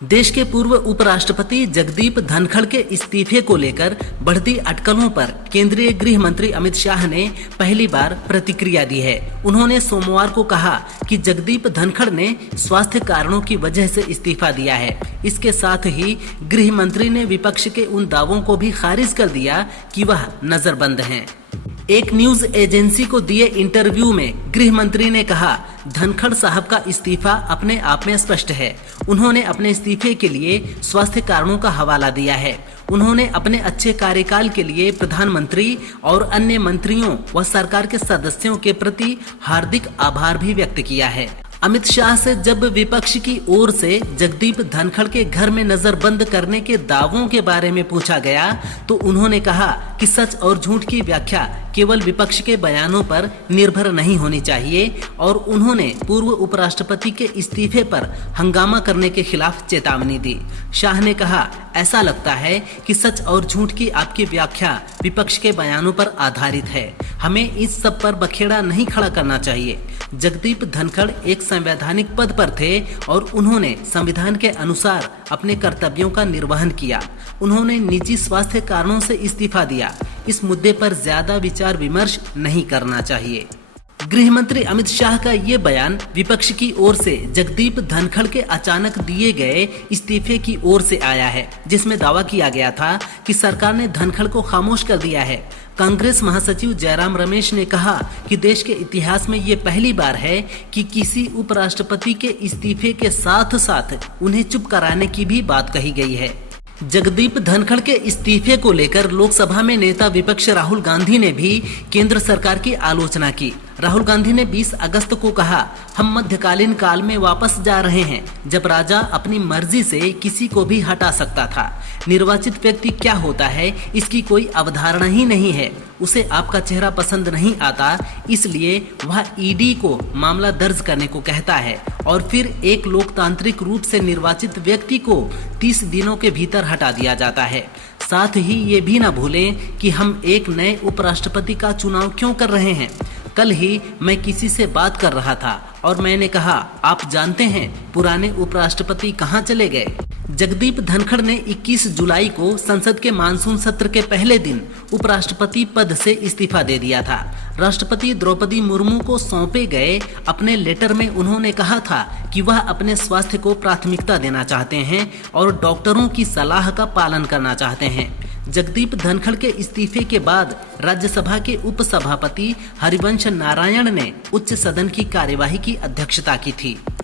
देश के पूर्व उपराष्ट्रपति जगदीप धनखड़ के इस्तीफे को लेकर बढ़ती अटकलों पर केंद्रीय गृह मंत्री अमित शाह ने पहली बार प्रतिक्रिया दी है। उन्होंने सोमवार को कहा कि जगदीप धनखड़ ने स्वास्थ्य कारणों की वजह से इस्तीफा दिया है। इसके साथ ही गृह मंत्री ने विपक्ष के उन दावों को भी खारिज कर दिया कि वह नजरबंद हैं। एक न्यूज एजेंसी को दिए इंटरव्यू में गृह मंत्री ने कहा, धनखड़ साहब का इस्तीफा अपने आप में स्पष्ट है। उन्होंने अपने इस्तीफे के लिए स्वास्थ्य कारणों का हवाला दिया है। उन्होंने अपने अच्छे कार्यकाल के लिए प्रधानमंत्री और अन्य मंत्रियों व सरकार के सदस्यों के प्रति हार्दिक आभार भी व्यक्त किया है। अमित शाह से जब विपक्ष की ओर से जगदीप धनखड़ के घर में नजरबंद करने के दावों के बारे में पूछा गया तो उन्होंने कहा कि सच और झूठ की व्याख्या केवल विपक्ष के बयानों पर निर्भर नहीं होनी चाहिए और उन्होंने पूर्व उपराष्ट्रपति के इस्तीफे पर हंगामा करने के खिलाफ चेतावनी दी। शाह ने कहा, ऐसा लगता है कि सच और झूठ की आपकी व्याख्या विपक्ष के बयानों पर आधारित है। हमें इस सब पर बखेड़ा नहीं खड़ा करना चाहिए। जगदीप धनखड़ एक संवैधानिक पद पर थे और उन्होंने संविधान के अनुसार अपने कर्तव्यों का निर्वहन किया। उन्होंने निजी स्वास्थ्य कारणों से इस्तीफा दिया। इस मुद्दे पर ज्यादा विचार विमर्श नहीं करना चाहिए। गृह मंत्री अमित शाह का ये बयान विपक्ष की ओर से जगदीप धनखड़ के अचानक दिए गए इस्तीफे की ओर से आया है, जिसमें दावा किया गया था कि सरकार ने धनखड़ को खामोश कर दिया है। कांग्रेस महासचिव जयराम रमेश ने कहा कि देश के इतिहास में ये पहली बार है कि किसी उपराष्ट्रपति के इस्तीफे के साथ साथ उन्हें चुप कराने की भी बात कही गई है। जगदीप धनखड़ के इस्तीफे को लेकर लोकसभा में नेता विपक्ष राहुल गांधी ने भी केंद्र सरकार की आलोचना की। राहुल गांधी ने 20 अगस्त को कहा, हम मध्यकालीन काल में वापस जा रहे हैं जब राजा अपनी मर्जी से किसी को भी हटा सकता था। निर्वाचित व्यक्ति क्या होता है इसकी कोई अवधारणा ही नहीं है। उसे आपका चेहरा पसंद नहीं आता, इसलिए वह ईडी को मामला दर्ज करने को कहता है और फिर एक लोकतांत्रिक रूप से निर्वाचित व्यक्ति को 30 दिनों के भीतर हटा दिया जाता है। साथ ही ये भी ना भूलें कि हम एक नए उपराष्ट्रपति का चुनाव क्यों कर रहे हैं। कल ही मैं किसी से बात कर रहा था और मैंने कहा, आप जानते हैं पुराने उपराष्ट्रपति कहां चले गए। जगदीप धनखड़ ने 21 जुलाई को संसद के मानसून सत्र के पहले दिन उपराष्ट्रपति पद से इस्तीफा दे दिया था। राष्ट्रपति द्रौपदी मुर्मू को सौंपे गए अपने लेटर में उन्होंने कहा था कि वह अपने स्वास्थ्य को प्राथमिकता देना चाहते हैं और डॉक्टरों की सलाह का पालन करना चाहते हैं। जगदीप धनखड़ के इस्तीफे के बाद राज्यसभा के उपसभापति हरिवंश नारायण ने उच्च सदन की कार्यवाही की अध्यक्षता की थी।